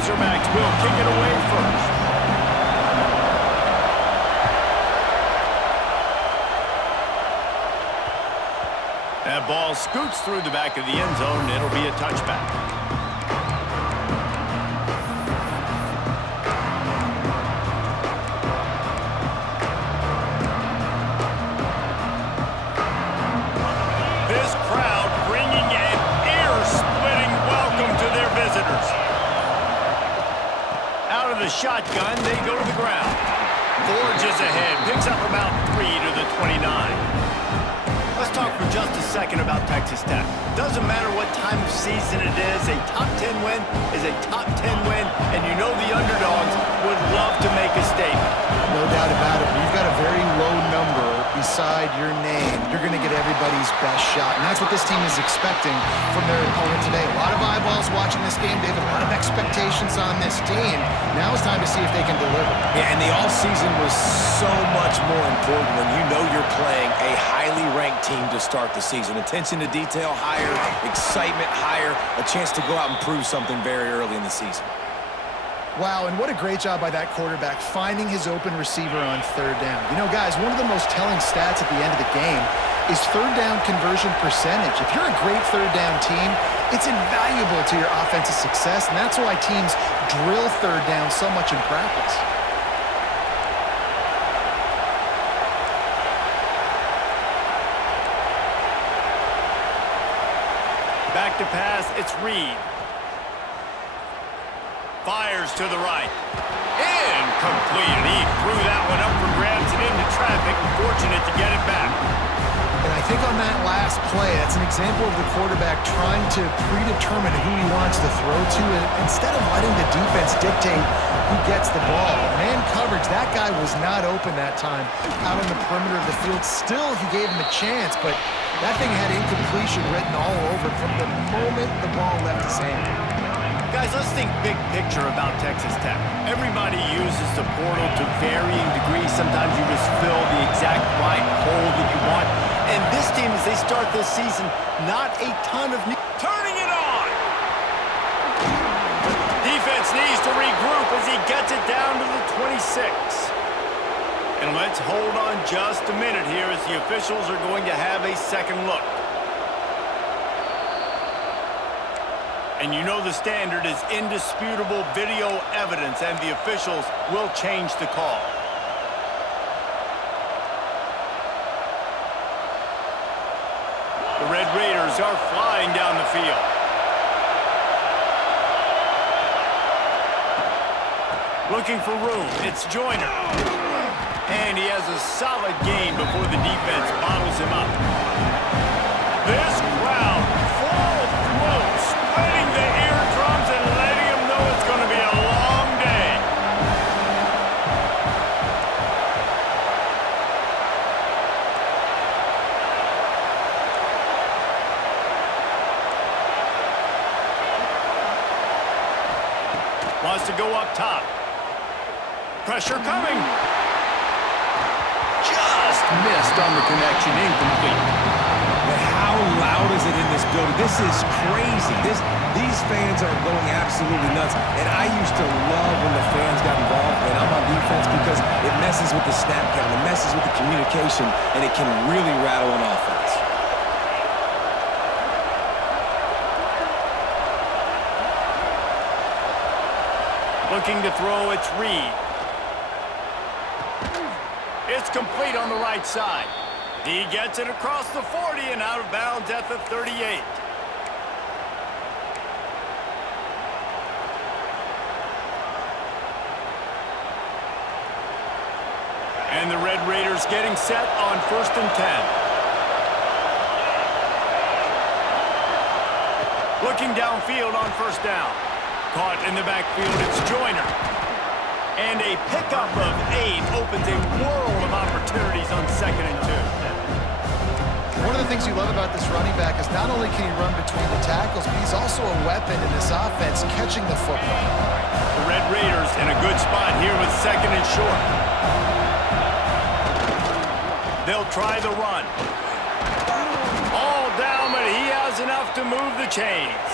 Razorbacks will kick it away first. That ball scoots through the back of the end zone. It'll be a touchback. This crowd bringing an ear-splitting welcome to their visitors. Out of the shotgun, they go to the ground. Forges ahead, picks up about 3 to the 29. Let's talk for just a second about Texas Tech. Doesn't matter what time of season it is, a top 10 win is a top 10 win, and you know the underdogs would love to make a statement. No doubt about it. When you've got a very low number beside your name, you're going to get everybody's best shot, and that's what this team is expecting from their opponent today. A lot of eyeballs watching this game, David. A lot of expectations on this team. Now it's time to see if they can deliver. Yeah, and the offseason was so much more important when you know you're playing a highly ranked team to start the season. Attention to detail higher, excitement higher, a chance to go out and prove something very early in the season. Wow, and what a great job by that quarterback finding his open receiver on third down. You know, guys, one of the most telling stats at the end of the game is third down conversion percentage. If you're a great third down team, it's invaluable to your offensive success, and that's why teams drill third down so much in practice. Back to pass, it's Reed. Fires to the right. Incomplete. He threw that one up for grabs and into traffic. Fortunate to get it back. And I think on that last play, that's an example of the quarterback trying to predetermine who he wants to throw to, and instead of letting the defense dictate who gets the ball. Man coverage, that guy was not open that time out on the perimeter of the field. Still, he gave him a chance, but that thing had incompletion written all over it from the moment the ball left his hand. Guys, let's think big picture about Texas Tech. Everybody uses the portal to varying degrees. Sometimes you just fill the exact right hole that you want. And this team, as they start this season, not a ton of... Turning it on! Defense needs to regroup as he gets it down to the 26. And let's hold on just a minute here as the officials are going to have a second look. And you know the standard is indisputable video evidence, and the officials will change the call. The Red Raiders are flying down the field. Looking for room, it's Joyner. And he has a solid gain before the defense bottles him up. This crowd, full throat, spreading the eardrums and letting him know it's going to be a long day. Wants to go up top. Pressure coming. Just missed on the connection, incomplete. But how loud is it in this building? This is crazy. These fans are going absolutely nuts. And I used to love when the fans got involved when I'm on defense because it messes with the snap count, it messes with the communication, and it can really rattle an offense. Looking to throw, it's Reed. It's complete on the right side. He gets it across the 40 and out of bounds at the 38. And the Red Raiders getting set on 1st and 10. Looking downfield on 1st down. Caught in the backfield, it's Joyner. And a pickup of 8 opens a world of opportunities on 2nd and 2. One of the things you love about this running back is not only can he run between the tackles, but he's also a weapon in this offense catching the football. The Red Raiders in a good spot here with 2nd and short. They'll try the run. All down, but he has enough to move the chains.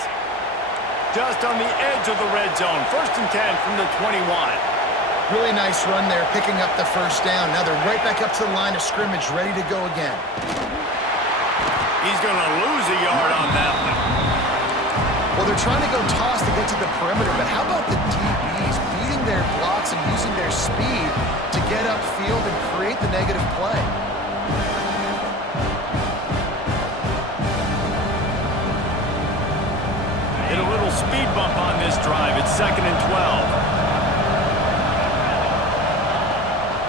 Just on the edge of the red zone. 1st and 10 from the 21. Really nice run there, picking up the first down. Now they're right back up to the line of scrimmage, ready to go again. He's going to lose a yard on that one. Well, they're trying to go toss to get to the perimeter, but how about the DBs beating their blocks and using their speed to get upfield and create the negative play? Hit a little speed bump on this drive. It's 2nd and 12.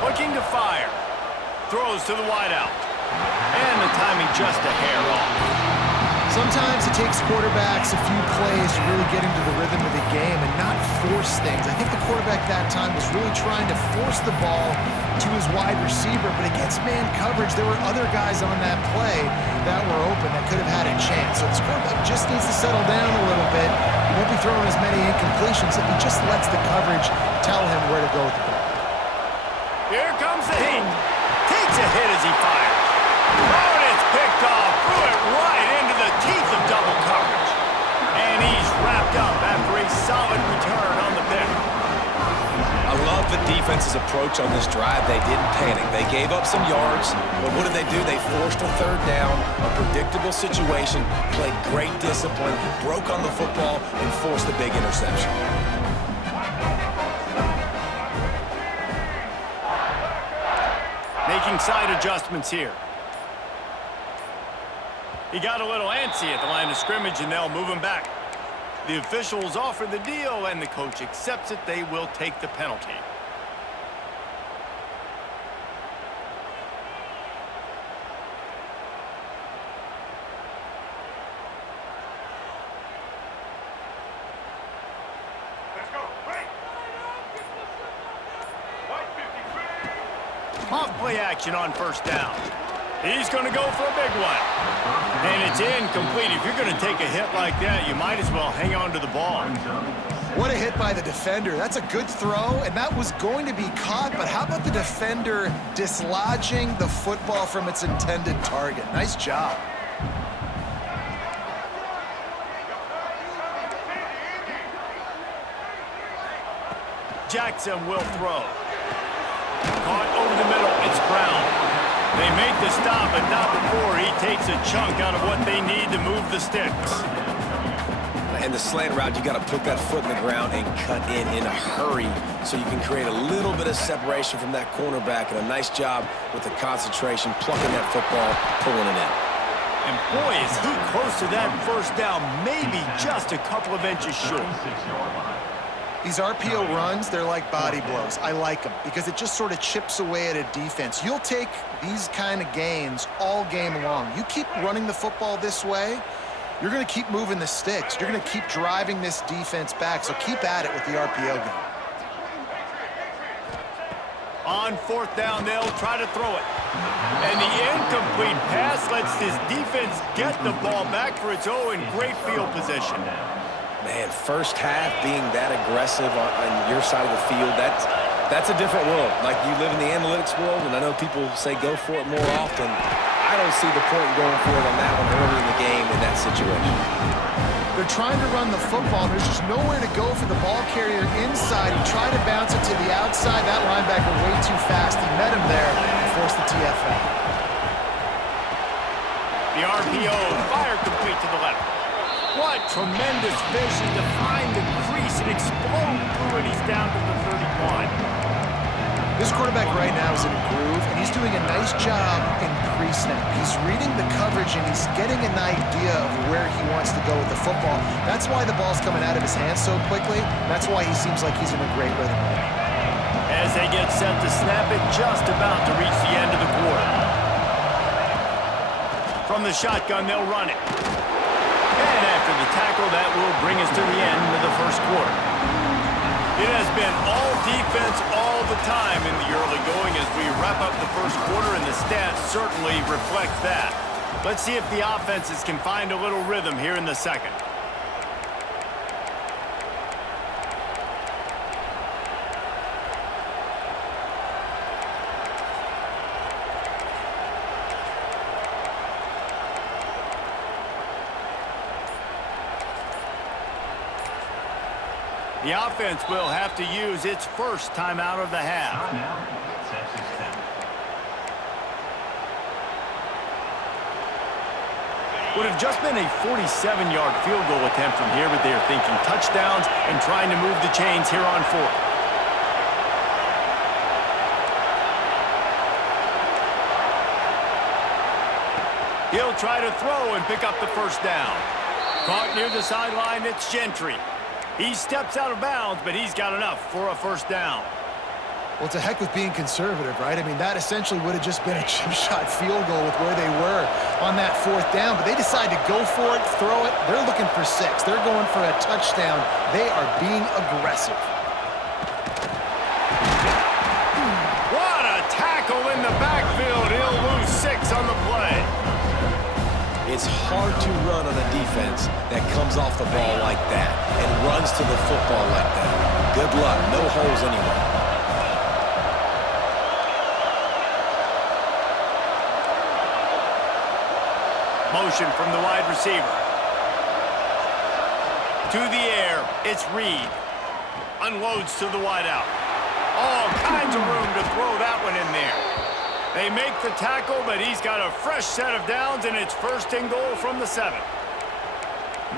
Looking to fire. Throws to the wideout. And the timing just a hair off. Sometimes it takes quarterbacks a few plays to really get into the rhythm of the game and not force things. I think the quarterback that time was really trying to force the ball to his wide receiver, but against man coverage, there were other guys on that play that were open that could have had a chance. So this quarterback just needs to settle down a little bit. He won't be throwing as many incompletions if he just lets the coverage tell him where to go with the ball. Here comes the heat. Takes a hit as he fires. Oh, and it's picked off. Threw it right into the teeth of double coverage. And he's wrapped up after a solid return on the pick. I love the defense's approach on this drive. They didn't panic. They gave up some yards, but what did they do? They forced a 3rd down, a predictable situation, played great discipline, broke on the football, and forced a big interception. Making side adjustments here. He got a little antsy at the line of scrimmage, and they'll move him back. The officials offer the deal, and the coach accepts it. They will take the penalty. Off play action on 1st down. He's going to go for a big one. And it's incomplete. If you're going to take a hit like that, you might as well hang on to the ball. What a hit by the defender. That's a good throw, and that was going to be caught, but how about the defender dislodging the football from its intended target? Nice job. Jackson will throw. Caught over the middle. It's Brown. They make the stop, but not before he takes a chunk out of what they need to move the sticks. And the slant route, you got to put that foot in the ground and cut in a hurry so you can create a little bit of separation from that cornerback. And a nice job with the concentration, plucking that football, pulling it in. And boy, is he close to that 1st down, maybe just a couple of inches short. These RPO runs, they're like body blows. I like them because it just sort of chips away at a defense. You'll take these kind of gains all game long. You keep running the football this way, you're going to keep moving the sticks. You're going to keep driving this defense back, so keep at it with the RPO game. On 4th down, they'll try to throw it. And the incomplete pass lets this defense get the ball back for its own great field position. Man, 1st half being that aggressive on your side of the field, that's a different world. Like, you live in the analytics world, and I know people say go for it more often. I don't see the point in going for it on that one early in the game in that situation. They're trying to run the football. There's just nowhere to go for the ball carrier inside. He tried to bounce it to the outside. That linebacker way too fast. He met him there and forced the TFL. The RPO, fire complete to the left. What tremendous vision to find the crease and explode through it. He's down to the 31. This quarterback right now is in a groove, and he's doing a nice job in pre-snap. He's reading the coverage, and he's getting an idea of where he wants to go with the football. That's why the ball's coming out of his hands so quickly. That's why he seems like he's in a great rhythm. As they get set to snap it, just about to reach the end of the quarter. From the shotgun, they'll run it. And after the tackle, that will bring us to the end of the 1st quarter. It has been all defense all the time in the early going as we wrap up the 1st quarter, and the stats certainly reflect that. Let's see if the offenses can find a little rhythm here in the 2nd. The offense will have to use its first timeout of the half. Would have just been a 47-yard field goal attempt from here, but they are thinking touchdowns and trying to move the chains here on fourth. He'll try to throw and pick up the first down. Caught near the sideline, it's Gentry. He steps out of bounds, but he's got enough for a first down. Well, it's a heck with being conservative, right? I mean, that essentially would have just been a chip shot field goal with where they were on that fourth down, but they decide to go for it, throw it. They're looking for 6. They're going for a touchdown. They are being aggressive. What a tackle in the backfield. He'll lose 6 on the play. It's hard to run on a defense that comes off the ball like that and runs to the football like that. Good luck. No holes anyway. Motion from the wide receiver. To the air, it's Reed. Unloads to the wideout. All kinds of room to throw that one in there. They make the tackle, but he's got a fresh set of downs, and it's first and goal from the 7.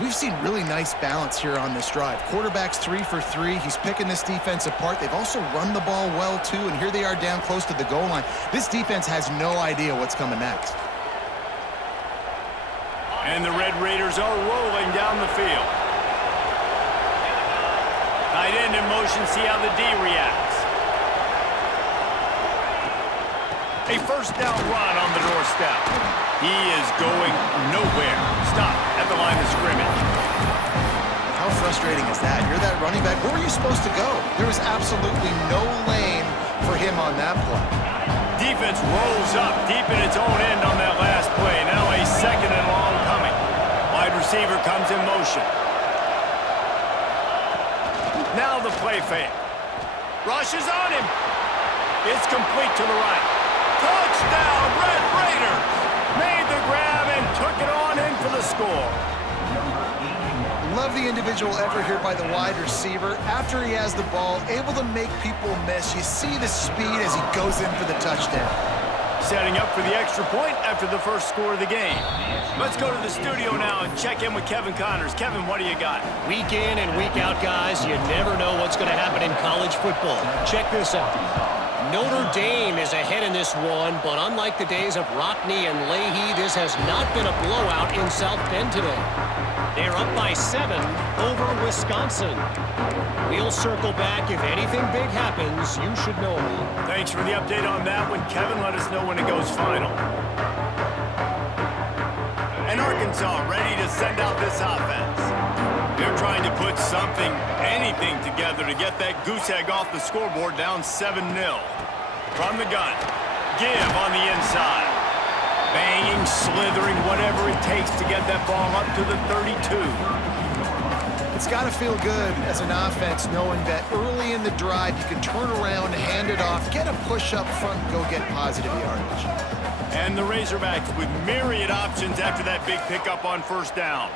We've seen really nice balance here on this drive. Quarterback's 3 for 3. He's picking this defense apart. They've also run the ball well, too, and here they are down close to the goal line. This defense has no idea what's coming next. And the Red Raiders are rolling down the field. Tight end in motion, see how the D reacts. A first down run on the doorstep. He is going nowhere. Stop at the line of scrimmage. How frustrating is that? You're that running back. Where were you supposed to go? There was absolutely no lane for him on that play. Defense rolls up deep in its own end on that last play. Now a second and long coming. Wide receiver comes in motion. Now the play fake. Rushes on him. It's complete to the right. Touchdown, Red Raiders! Made the grab and took it on in for the score. Love the individual effort here by the wide receiver. After he has the ball, able to make people miss. You see the speed as he goes in for the touchdown. Setting up for the extra point after the first score of the game. Let's go to the studio now and check in with Kevin Connors. Kevin, what do you got? Week in and week out, guys, you never know what's going to happen in college football. Check this out. Notre Dame is ahead in this one, but unlike the days of Rockne and Leahy, this has not been a blowout in South Bend today. They're up by 7 over Wisconsin. We'll circle back. If anything big happens, you should know about. Thanks for the update on that one, Kevin. Let us know when it goes final. And Arkansas ready to send out this offense. They're trying to put something, anything together to get that goose egg off the scoreboard down 7-0. From the gun, give on the inside. Banging, slithering, whatever it takes to get that ball up to the 32. It's got to feel good as an offense knowing that early in the drive you can turn around, hand it off, get a push up front, and go get positive yardage. And the Razorbacks with myriad options after that big pickup on first down.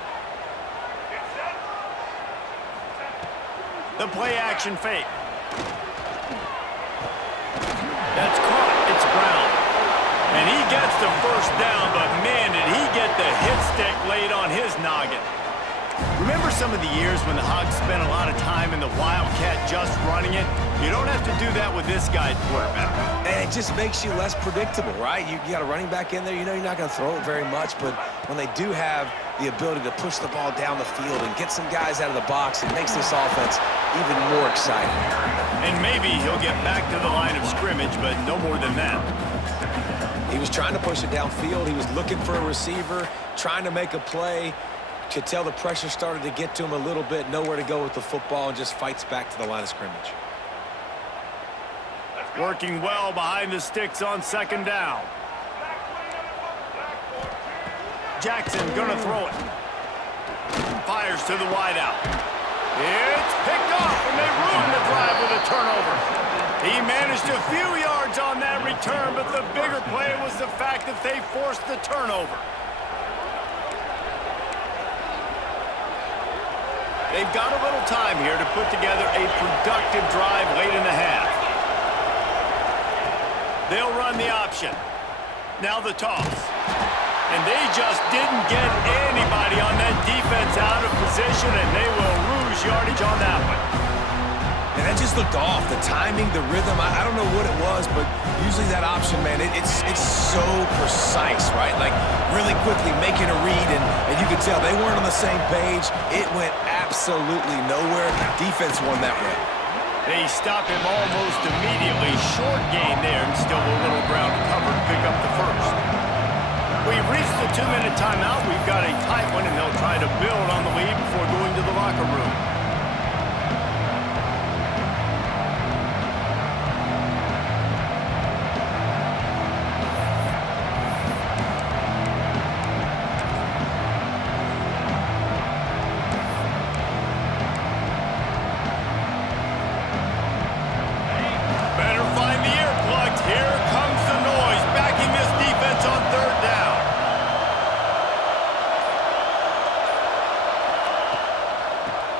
The play action fake. That's caught. It's Brown. And he gets the first down, but man, did he get the hit stick laid on his noggin. Remember some of the years when the Hogs spent a lot of time in the Wildcat just running it? You don't have to do that with this guy at quarterback. And it just makes you less predictable, right? You got a running back in there. You know you're not going to throw it very much, but when they do have the ability to push the ball down the field and get some guys out of the box, it makes this offense even more exciting. And maybe he'll get back to the line of scrimmage, but no more than that. He was trying to push it downfield. He was looking for a receiver, trying to make a play. Could tell the pressure started to get to him a little bit, nowhere to go with the football, and just fights back to the line of scrimmage. Working well behind the sticks on second down. Jackson gonna throw it. Fires to the wideout. It's picked off, and they ruined the drive with a turnover. He managed a few yards on that return, but the bigger play was the fact that they forced the turnover. They've got a little time here to put together a productive drive late in the half. They'll run the option. Now the toss. And they just didn't get anybody on that defense out of position, and they will lose yardage on that one. And that just looked off. The timing, the rhythm, I don't know what it was, but usually that option, man, it's so precise, right? Like really quickly making a read, and you could tell they weren't on the same page. It went absolutely nowhere. Defense won that one. They stop him almost immediately. Short gain there, and still a little ground to cover to pick up the first. We've reached the 2-minute timeout. We've got a tight one, and they'll try to build on the lead before going to the locker room.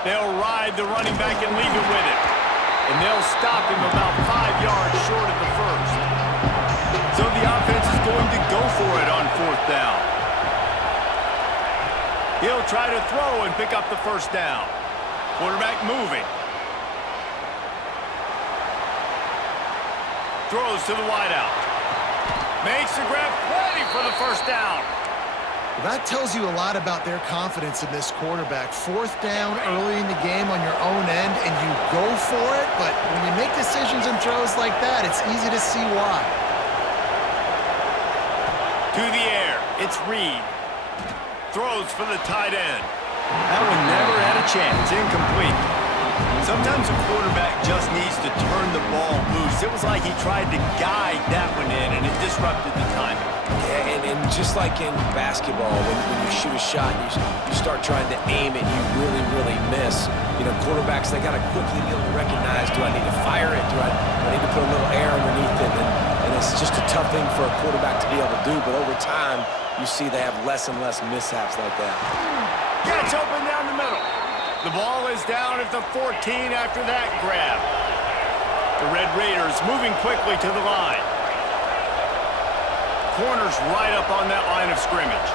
They'll ride the running back and leave it with him. And they'll stop him about 5 yards short of the first. So the offense is going to go for it on 4th down. He'll try to throw and pick up the first down. Quarterback moving. Throws to the wideout. Makes the grab, ready for the first down. That tells you a lot about their confidence in this quarterback. 4th down early in the game on your own end, and you go for it, but when you make decisions and throws like that, it's easy to see why. To the air, it's Reed. Throws for the tight end. That one never had a chance, incomplete. Sometimes a quarterback just needs to turn the ball loose. It was like he tried to guide that one in, and it disrupted the timing. Yeah, and just like in basketball, when you shoot a shot and you start trying to aim it, you really miss. You know, quarterbacks, they got to quickly be able to recognize, do I need to fire it? Do I need to put a little air underneath it? And it's just a tough thing for a quarterback to be able to do, but over time, you see they have less and less mishaps like that. Gets open down the middle. The ball is down at the 14 after that grab. The Red Raiders moving quickly to the line. Corners right up on that line of scrimmage.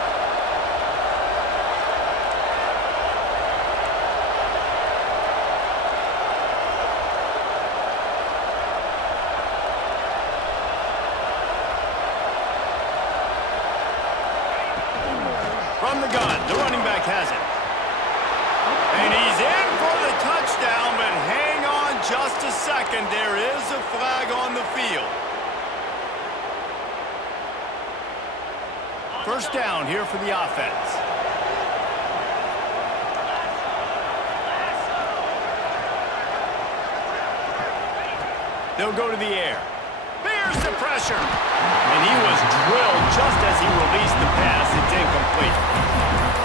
From the gun, the running back has it. And he's in for the touchdown, but hang on just a second. There is a flag on the field. First down here for the offense. They'll go to the air. Bears the pressure. And he was drilled just as he released the pass. It's incomplete.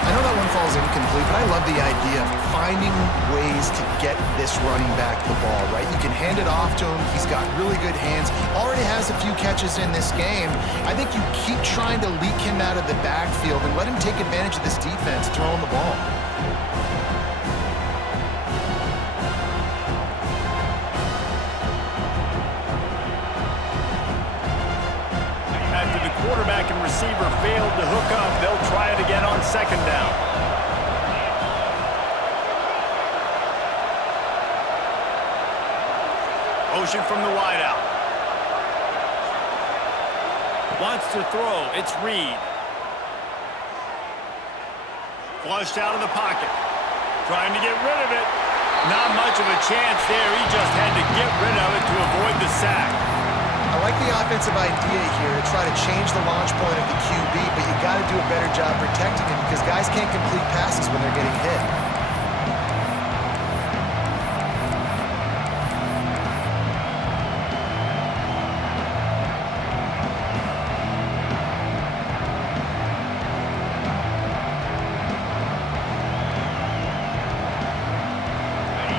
I know that one falls incomplete, but I love the idea of finding ways to get this running back the ball, right? You can hand it off to him. He's got really good hands. Already has a few catches in this game. I think you keep trying to leak him out of the backfield and let him take advantage of this defense throwing the ball. Quarterback and receiver failed to hook up. They'll try it again on 2nd down. Motion from the wideout. Wants to throw. It's Reed. Flushed out of the pocket. Trying to get rid of it. Not much of a chance there. He just had to get rid of it to avoid the sack. I like the offensive idea here to try to change the launch point of the QB, but you got to do a better job protecting him because guys can't complete passes when they're getting hit.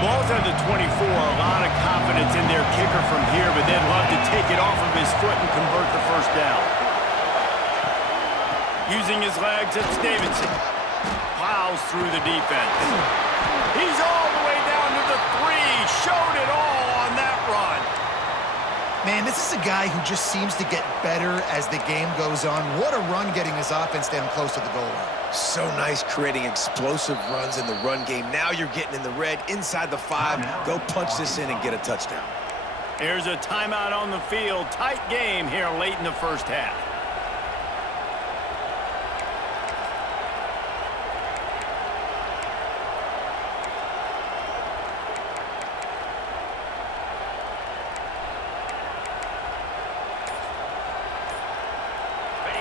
Ball's under 24, a lot of confidence in their kicker from here, but they'd love to take it off of his foot and convert the first down. Using his legs, it's Davidson. Wow, plows through the defense. He's all the way down to the 3. Showed it all on that run. Man, this is a guy who just seems to get better as the game goes on. What a run getting his offense down close to the goal line. So nice creating explosive runs in the run game. Now you're getting in the red inside the 5. Go punch this in and get a touchdown. Here's a timeout on the field. Tight game here late in the first half.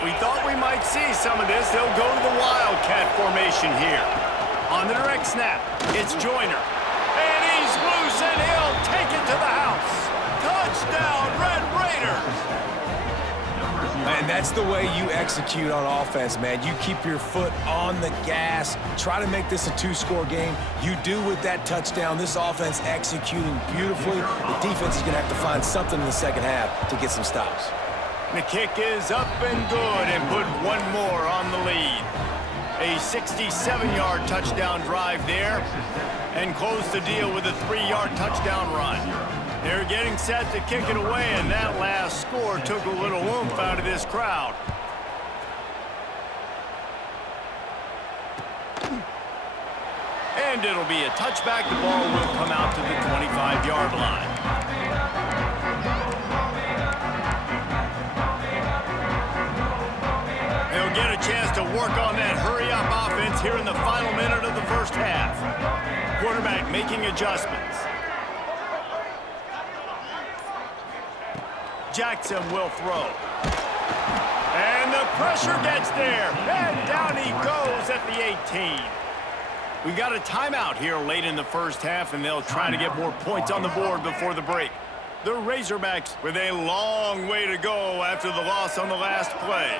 We thought we might see some of this. They'll go to the Wildcat formation here. On the direct snap, it's Joyner. And he's loose, and he'll take it to the house. Touchdown, Red Raiders! And that's the way you execute on offense, man. You keep your foot on the gas. Try to make this a 2-score game. You do with that touchdown. This offense executing beautifully. The defense is going to have to find something in the second half to get some stops. The kick is up and good, and put one more on the lead. A 67-yard touchdown drive there, and close the deal with a 3-yard touchdown run. They're getting set to kick it away, and that last score took a little oomph out of this crowd. And it'll be a touchback. The ball will come out to the 25-yard line. They'll get a chance to work on that hurry-up offense here in the final minute of the first half. Quarterback making adjustments. Jackson will throw. And the pressure gets there. And down he goes at the 18. We got a timeout here late in the first half, and they'll try to get more points on the board before the break. The Razorbacks with a long way to go after the loss on the last play.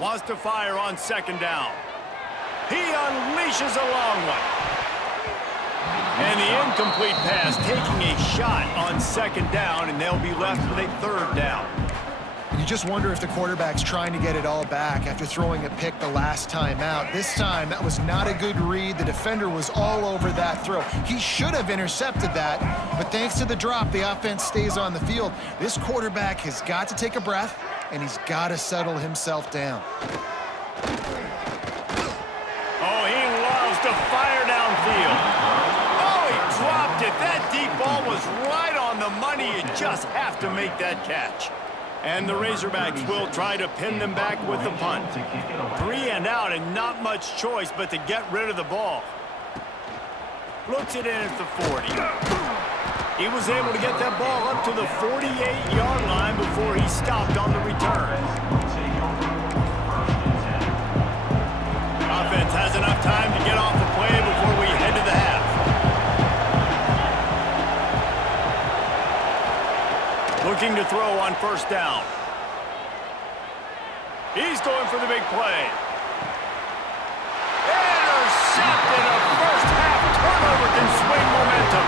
Wants to fire on second down. He unleashes a long one. And the incomplete pass taking a shot on second down, and they'll be left with a third down. And you just wonder if the quarterback's trying to get it all back after throwing a pick the last time out. This time, that was not a good read. The defender was all over that throw. He should have intercepted that, but thanks to the drop, the offense stays on the field. This quarterback has got to take a breath, and he's got to settle himself down. Oh, he loves to fire downfield. Dropped it. That deep ball was right on the money. You just have to make that catch. And the Razorbacks will try to pin them back with the punt. 3 and out, and not much choice but to get rid of the ball. Looks it in at the 40. He was able to get that ball up to the 48-yard line before he stopped on the return. Offense has enough time to get off the play before we head to the half. Looking to throw on first down. He's going for the big play. Intercepted. A first half turnover can swing momentum.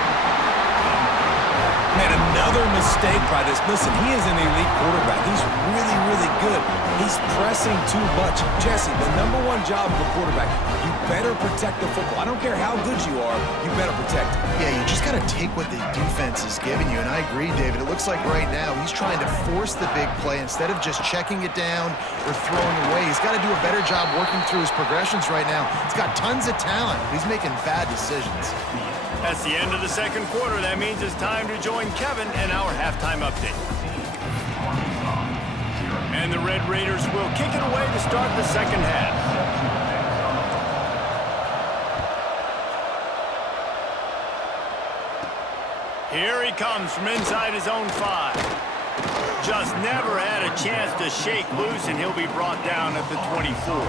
Man, another mistake by this. Listen, he is an elite quarterback. He's really, really good. He's pressing too much. Jesse, the #1 job of a quarterback, you better protect the football. I don't care how good you are, you better protect it. Yeah, you just got to take what the defense is giving you, and I agree, David. It looks like right now he's trying to force the big play instead of just checking it down or throwing away. He's got to do a better job working through his progressions right now. He's got tons of talent. He's making bad decisions. That's the end of the second quarter. That means it's time to join Kevin and our halftime update. And the Red Raiders will kick it away to start the second half. Here he comes from inside his own 5. Just never had a chance to shake loose, and he'll be brought down at the 24.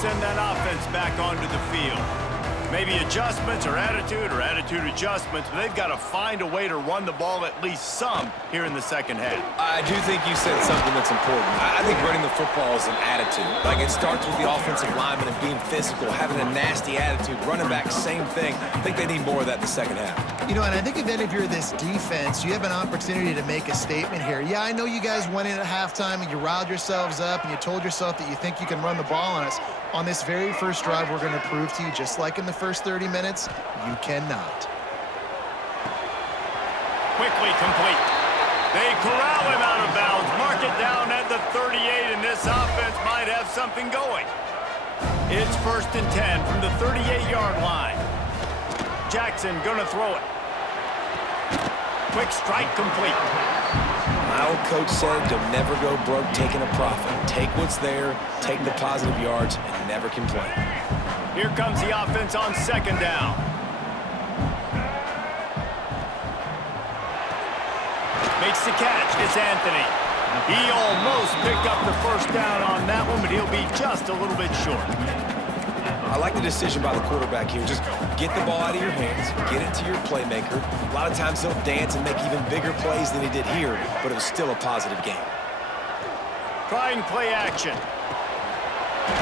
Send that offense back onto the field. Maybe adjustments or attitude adjustments, but they've got to find a way to run the ball at least some here in the second half. I do think you said something that's important. I think running the football is an attitude. Like, it starts with the offensive lineman and being physical, having a nasty attitude. Running back, same thing. I think they need more of that in the second half. You know, and I think if you're this defense, you have an opportunity to make a statement here. Yeah, I know you guys went in at halftime and you riled yourselves up and you told yourself that you think you can run the ball on us. On this very first drive, we're going to prove to you, just like in the first 30 minutes, you cannot. Quickly complete. They corral him out of bounds. Mark it down at the 38, and this offense might have something going. It's 1st and 10 from the 38-yard line. Jackson gonna throw it. Quick strike complete. My old coach said you'll never go broke taking a profit. Take what's there, take the positive yards, and never complain. Here comes the offense on 2nd down. Makes the catch. It's Anthony. He almost picked up the 1st down on that one, but he'll be just a little bit short. I like the decision by the quarterback here. Just get the ball out of your hands, get it to your playmaker. A lot of times he'll dance and make even bigger plays than he did here, but it was still a positive game. Trying play action.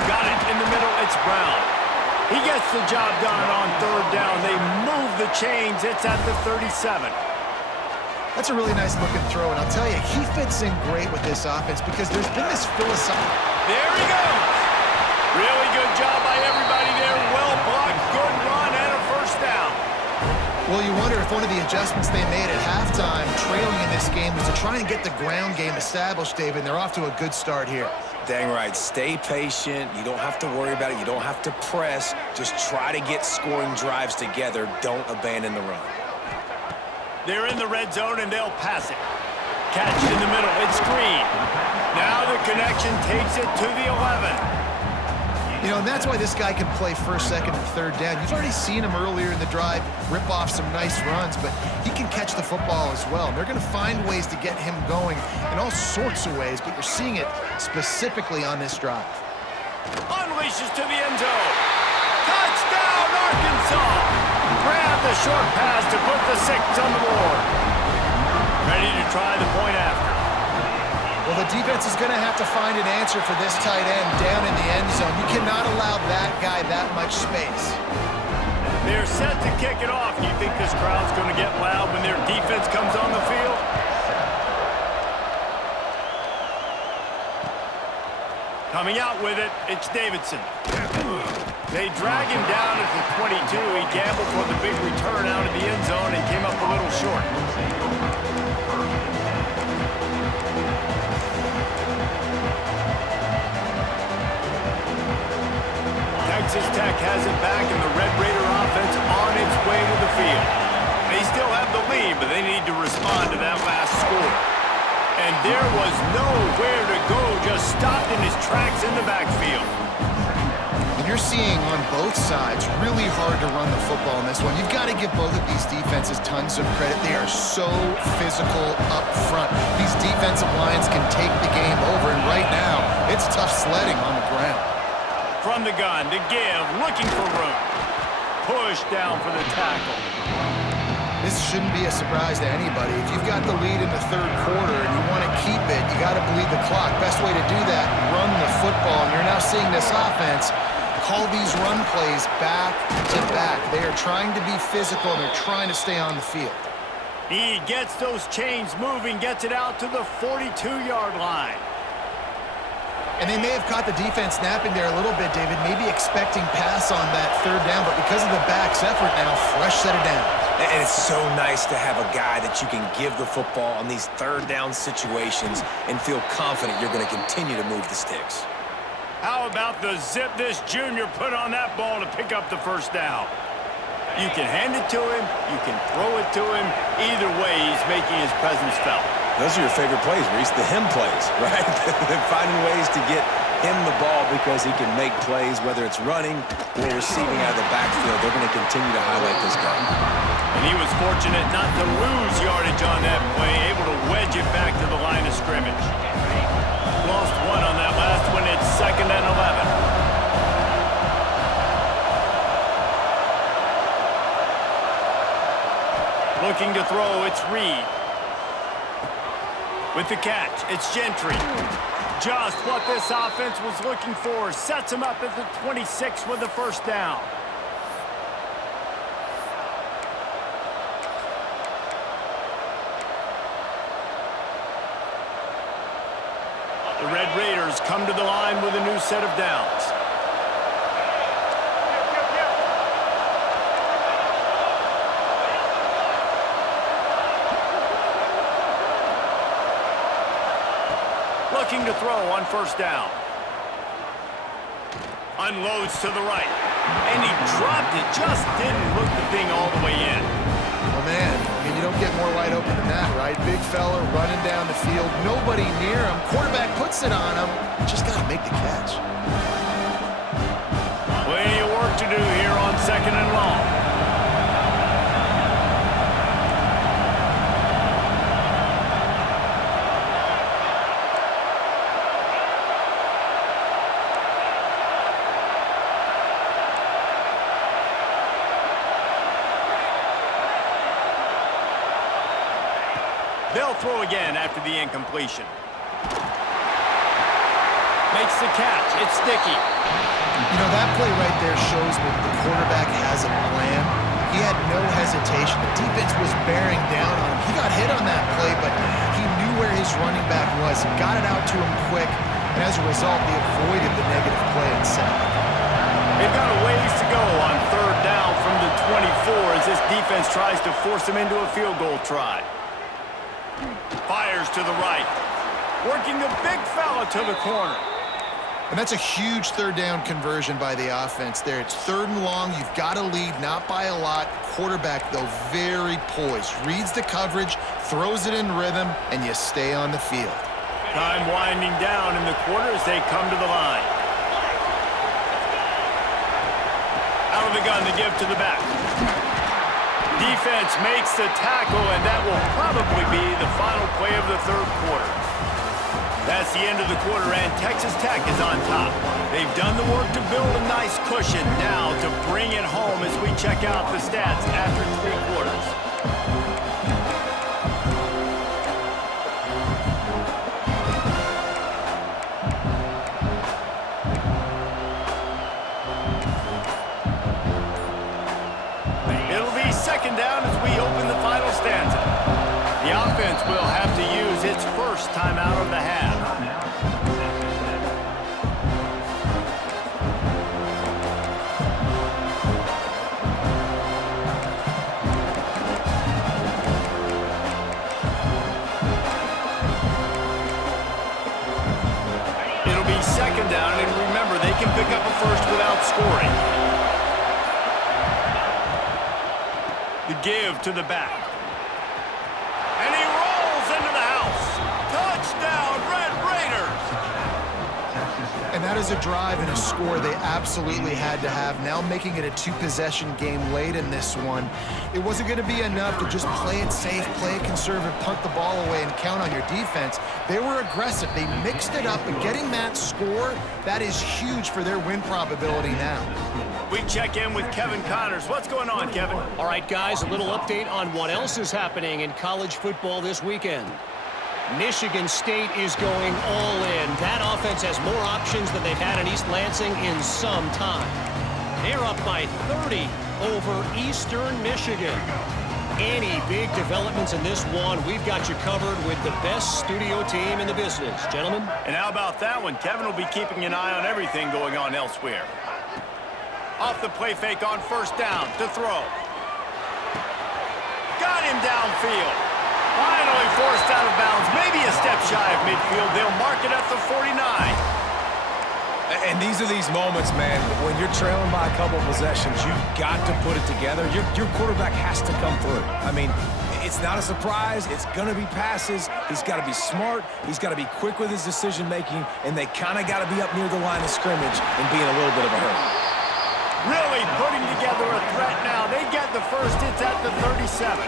Got it in the middle. It's Brown. He gets the job done on 3rd down. They move the chains. It's at the 37. That's a really nice looking throw, and I'll tell you, he fits in great with this offense because there's been this philosophy. There he goes. Really good job by everybody there. Well blocked, good run, and a 1st down. Well, you wonder if one of the adjustments they made at halftime, trailing in this game, was to try and get the ground game established, David, and they're off to a good start here. Dang right. Stay patient. You don't have to worry about it. You don't have to press. Just try to get scoring drives together. Don't abandon the run. They're in the red zone, and they'll pass it. Catch in the middle. It's Green. Now the connection takes it to the 11. You know, and that's why this guy can play 1st, 2nd, and 3rd down. You've already seen him earlier in the drive rip off some nice runs, but he can catch the football as well. And they're going to find ways to get him going in all sorts of ways, but you're seeing it specifically on this drive. Unleashes to the end zone. Touchdown, Arkansas! Grab the short pass to put the 6 on the board. Ready to try the point after. Well, the defense is going to have to find an answer for this tight end down in the end zone. You cannot allow that guy that much space. They're set to kick it off. Do you think this crowd's going to get loud when their defense comes on the field? Coming out with it, it's Davidson. They drag him down at the 22. He gambled for the big return out of the end zone and came up a little short. Texas Tech has it back, and the Red Raider offense on its way to the field. They still have the lead, but they need to respond to that last score. And there was nowhere to go, just stopped in his tracks in the backfield. And you're seeing on both sides really hard to run the football in this one. You've got to give both of these defenses tons of credit. They are so physical up front. These defensive lines can take the game over, and right now, it's tough sledding on the ground. From the gun to give, looking for room. Push down for the tackle. This shouldn't be a surprise to anybody. If you've got the lead in the 3rd quarter and you want to keep it, you got to bleed the clock. Best way to do that, run the football. And you're now seeing this offense call these run plays back to back. They are trying to be physical, and they're trying to stay on the field. He gets those chains moving, gets it out to the 42-yard line. And they may have caught the defense napping there a little bit, David, maybe expecting pass on that 3rd down, but because of the back's effort now, fresh set of downs. And it's so nice to have a guy that you can give the football on these 3rd down situations and feel confident you're going to continue to move the sticks. How about the zip this junior put on that ball to pick up the 1st down? You can hand it to him, you can throw it to him. Either way, he's making his presence felt. Those are your favorite plays, Reese, the him plays, right? They're finding ways to get him the ball because he can make plays, whether it's running or receiving out of the backfield. They're going to continue to highlight this guy. And he was fortunate not to lose yardage on that play, able to wedge it back to the line of scrimmage. Lost one on that last one. It's 2nd and 11. Looking to throw, it's Reed. With the catch, it's Gentry. Just what this offense was looking for. Sets him up at the 26 with the first down. The Red Raiders come to the line with a new set of downs. Looking to throw on first down. Unloads to the right. And he dropped it. Just didn't hook the thing all the way in. Oh, man. I mean, you don't get more wide open than that, right? Big fella running down the field. Nobody near him. Quarterback puts it on him. Just got to make the catch. Plenty of work to do here on 2nd and long. They'll throw again after the incompletion. Makes the catch. It's Sticky. You know, that play right there shows that the quarterback has a plan. He had no hesitation. The defense was bearing down on him. He got hit on that play, but he knew where his running back was. He got it out to him quick, and as a result, they avoided the negative play and sack. They've got a ways to go on 3rd down from the 24 as this defense tries to force him into a field goal try. Fires to the right. Working the big fella to the corner. And that's a huge 3rd down conversion by the offense there. It's 3rd and long. You've got to lead, not by a lot. Quarterback, though, very poised. Reads the coverage, throws it in rhythm, and you stay on the field. Time winding down in the quarter as they come to the line. Out of the gun to give to the back. Defense makes the tackle, and that will probably be the final play of the 3rd quarter. That's the end of the quarter, and Texas Tech is on top. They've done the work to build a nice cushion. Now to bring it home as we check out the stats after 3 quarters. It'll be 2nd down as we open the final stanza. The offense will have to use its first timeout of the half. It'll be 2nd down, and remember, they can pick up a first without scoring. The give to the back. And he rolls into the house. Touchdown, Red Raiders! And that is a drive and a score they absolutely had to have. Now making it a 2-possession game late in this one. It wasn't going to be enough to just play it safe, play it conservative, punt the ball away, and count on your defense. They were aggressive. They mixed it up, and getting that score, that is huge for their win probability now. We check in with Kevin Connors. What's going on, Kevin? All right, guys, a little update on what else is happening in college football this weekend. Michigan State is going all in. That offense has more options than they've had in East Lansing in some time. They're up by 30 over Eastern Michigan. Any big developments in this one, we've got you covered with the best studio team in the business. Gentlemen? And how about that one? Kevin will be keeping an eye on everything going on elsewhere. Off the play fake on 1st down to throw. Got him downfield. Finally forced out of bounds. Maybe a step shy of midfield. They'll mark it at the 49. And these are these moments, man, when you're trailing by a couple possessions, you've got to put it together. Your quarterback has to come through. I mean, it's not a surprise. It's going to be passes. He's got to be smart. He's got to be quick with his decision-making, and they kind of got to be up near the line of scrimmage and be in a little bit of a hurry. Really putting together a threat now. They get the first. It's at the 37.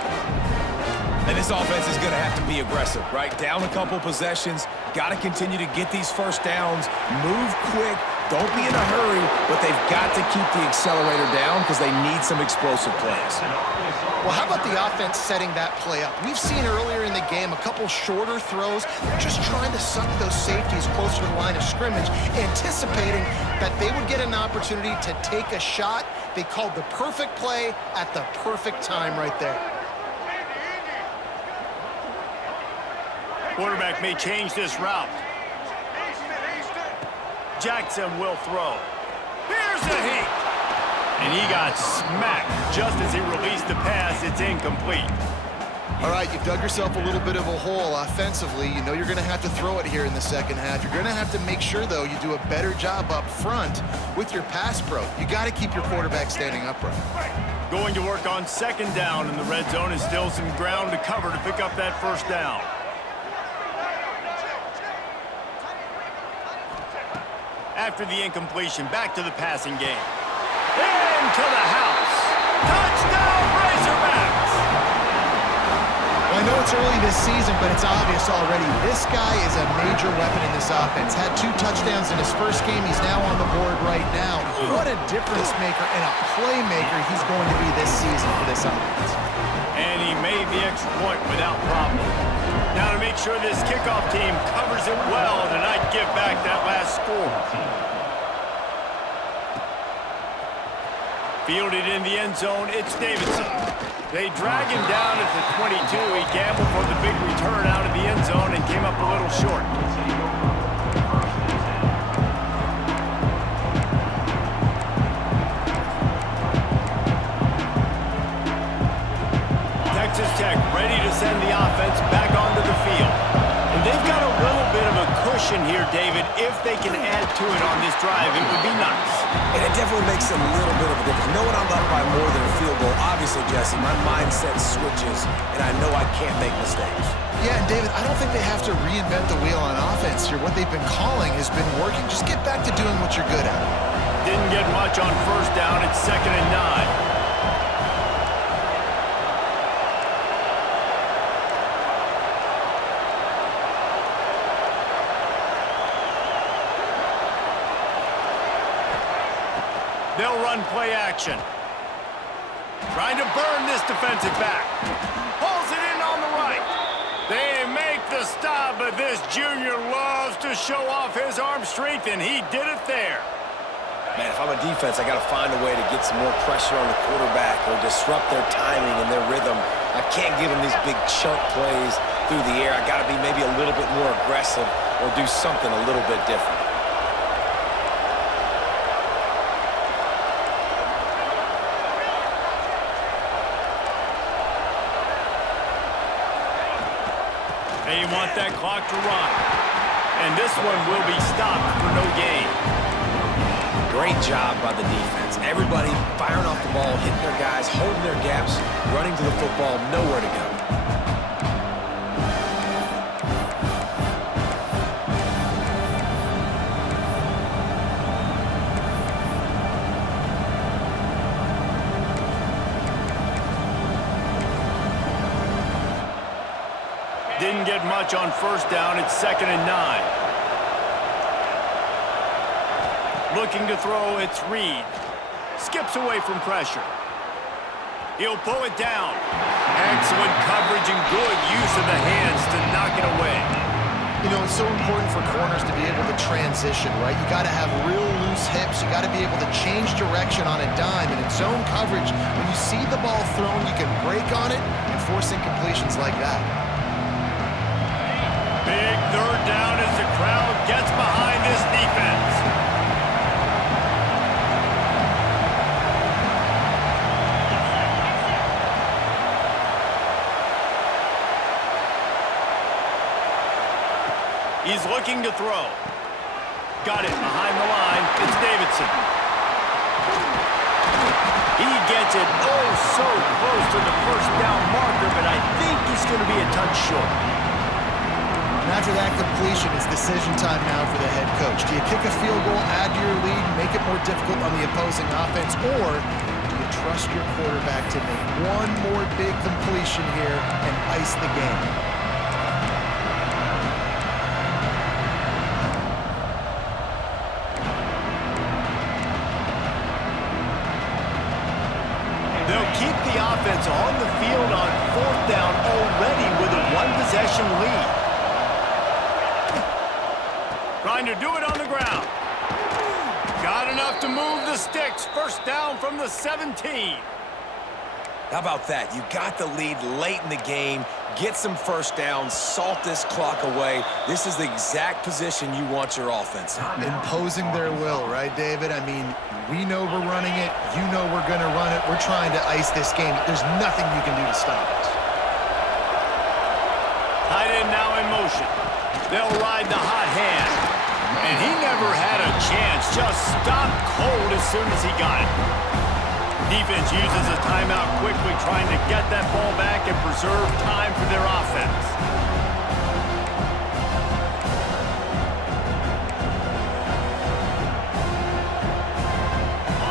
And this offense is going to have to be aggressive, right? Down a couple possessions. Got to continue to get these first downs. Move quick. Don't be in a hurry, but they've got to keep the accelerator down because they need some explosive plays. Well, how about the offense setting that play up? We've seen earlier in the game a couple shorter throws. They're just trying to suck those safeties closer to the line of scrimmage, anticipating that they would get an opportunity to take a shot. They called the perfect play at the perfect time right there. Quarterback may change this route. Jackson will throw. Here's a heat. And he got smacked just as he released the pass. It's incomplete. All right, you've dug yourself a little bit of a hole offensively. You know you're going to have to throw it here in the second half. You're going to have to make sure, though, you do a better job up front with your pass pro. You got to keep your quarterback standing upright. Going to work on second down in the red zone is still some ground to cover to pick up that first down. After the incompletion, back to the passing game. Into the house. Touchdown, Razorbacks! Well, I know it's early this season, but it's obvious already. This guy is a major weapon in this offense. Had 2 touchdowns in his first game. He's now on the board right now. What a difference maker and a playmaker he's going to be this season for this offense. And he made the extra point without problem. Now to make sure this kickoff team covers it well to not give back that last score. Fielded in the end zone, it's Davidson. They drag him down at the 22. He gambled for the big return out of the end zone and came up a little short. Texas Tech ready to send the offense back onto the field. And they've got a little bit of a cushion here, David. If they can add to it on this drive, it would be nice. And it definitely makes a little bit of a difference. Knowing I'm up by more than a field goal, obviously, Jesse, my mindset switches, and I know I can't make mistakes. Yeah, and David, I don't think they have to reinvent the wheel on offense here. What they've been calling has been working. Just get back to doing what you're good at. Didn't get much on first down. It's 2nd and 9. They'll run play action. Trying to burn this defensive back. Pulls it in on the right. They make the stop, but this junior loves to show off his arm strength, and he did it there. Man, if I'm a defense, I got to find a way to get some more pressure on the quarterback or disrupt their timing and their rhythm. I can't give them these big chunk plays through the air. I got to be maybe a little bit more aggressive or do something a little bit different. They want that clock to run. And this one will be stopped for no gain. Great job by the defense. Everybody firing off the ball, hitting their guys, holding their gaps, running to the football, nowhere to go. Didn't get much on first down. It's 2nd and 9. Looking to throw, it's Reed. Skips away from pressure. He'll pull it down. Excellent coverage and good use of the hands to knock it away. You know, it's so important for corners to be able to transition, right? You got to have real loose hips. You got to be able to change direction on a dime. And in zone coverage, when you see the ball thrown, you can break on it and force incompletions like that. Big third down as the crowd gets behind this defense. He's looking to throw. Got it behind the line. It's Davidson. He gets it oh so close to the first down marker, but I think he's going to be a touch short. And after that completion, it's decision time now for the head coach. Do you kick a field goal, add to your lead, make it more difficult on the opposing offense, or do you trust your quarterback to make one more big completion here and ice the game? They'll keep the offense on the field on 4th down already with a one-possession lead. Trying to do it on the ground. Got enough to move the sticks. First down from the 17. How about that? You got the lead late in the game. Get some first downs. Salt this clock away. This is the exact position you want your offense in. Imposing their will, right, David? I mean, we know we're running it. You know we're going to run it. We're trying to ice this game. There's nothing you can do to stop us. Tight end now in motion. They'll ride the hot hand. And he never had a chance. Just stopped cold as soon as he got it. Defense uses a timeout quickly, trying to get that ball back and preserve time for their offense.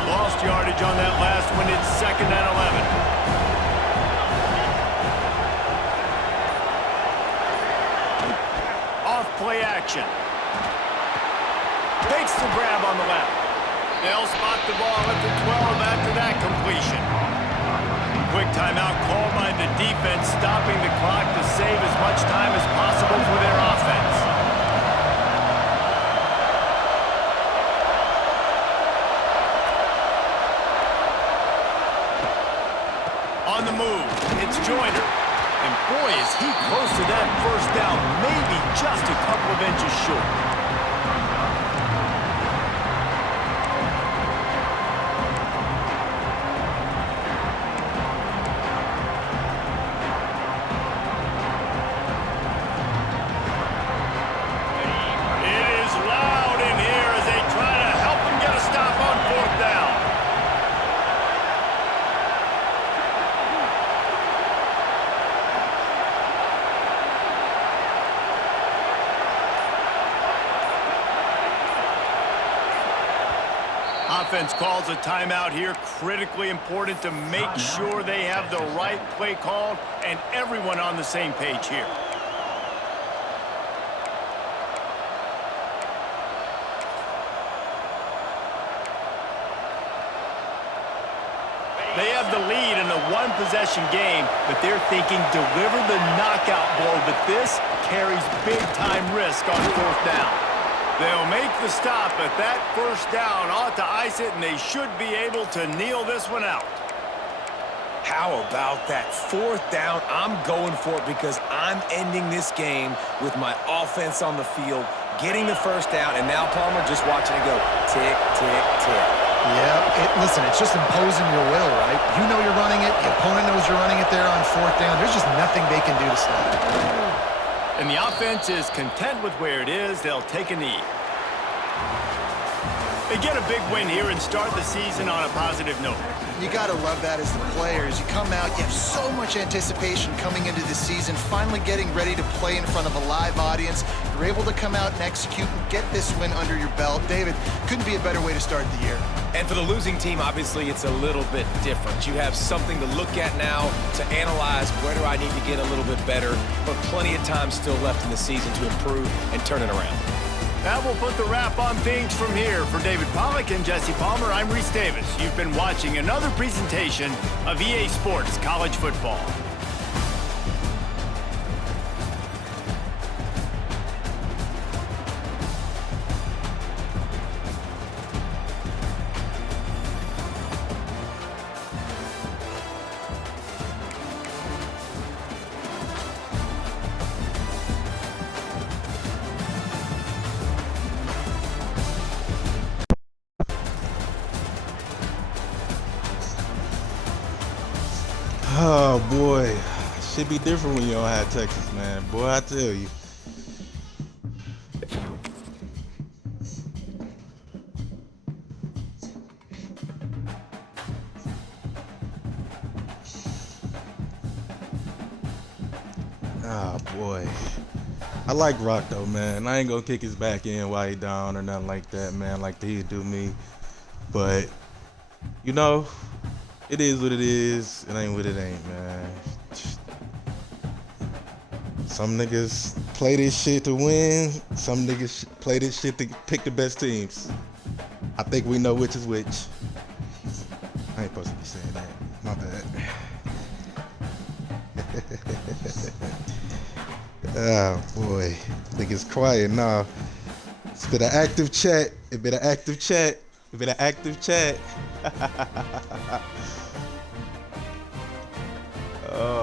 Lost yardage on that last one. It's 2nd and 11. Off play action. Fakes the grab on the left. They'll spot the ball at the 12 after that completion. Quick timeout called by the defense, stopping the clock to save as much time as possible for their offense. On the move, it's Joyner. And boy, is he close to that first down, maybe just a couple of inches short. Offense calls a timeout here. Critically important to make sure they have the right play called and everyone on the same page here. They have the lead in a one-possession game, but they're thinking deliver the knockout blow, but this carries big-time risk on 4th down. They'll make the stop, but that first down ought to ice it, and they should be able to kneel this one out. How about that 4th down? I'm going for it because I'm ending this game with my offense on the field, getting the first down, and now Palmer just watching it go tick, tick, tick. Yeah, listen, it's just imposing your will, right? You know you're running it. The opponent knows you're running it there on 4th down. There's just nothing they can do to stop it. And the offense is content with where it is. They'll take a knee. They get a big win here and start the season on a positive note. You got to love that as the players. You come out, you have so much anticipation coming into the season, finally getting ready to play in front of a live audience. You're able to come out and execute and get this win under your belt. David, couldn't be a better way to start the year. And for the losing team, obviously, it's a little bit different. You have something to look at now to analyze where do I need to get a little bit better, but plenty of time still left in the season to improve and turn it around. That will put the wrap on things from here. For David Pollack and Jesse Palmer, I'm Reese Davis. You've been watching another presentation of EA Sports College Football. Oh boy, should be different when you don't have Texas, man. Boy, I tell you. Oh boy, I like Rock though, man. I ain't gonna kick his back in while he down or nothing like that, man. Like he'd do me, but you know. It is what it is. It ain't what it ain't, man. Some niggas play this shit to win. Some niggas play this shit to pick the best teams. I think we know which is which. I ain't supposed to be saying that. My bad. Oh boy, I think it's quiet now. It's been an active chat. It's been an active chat. It's been an active chat. Oh.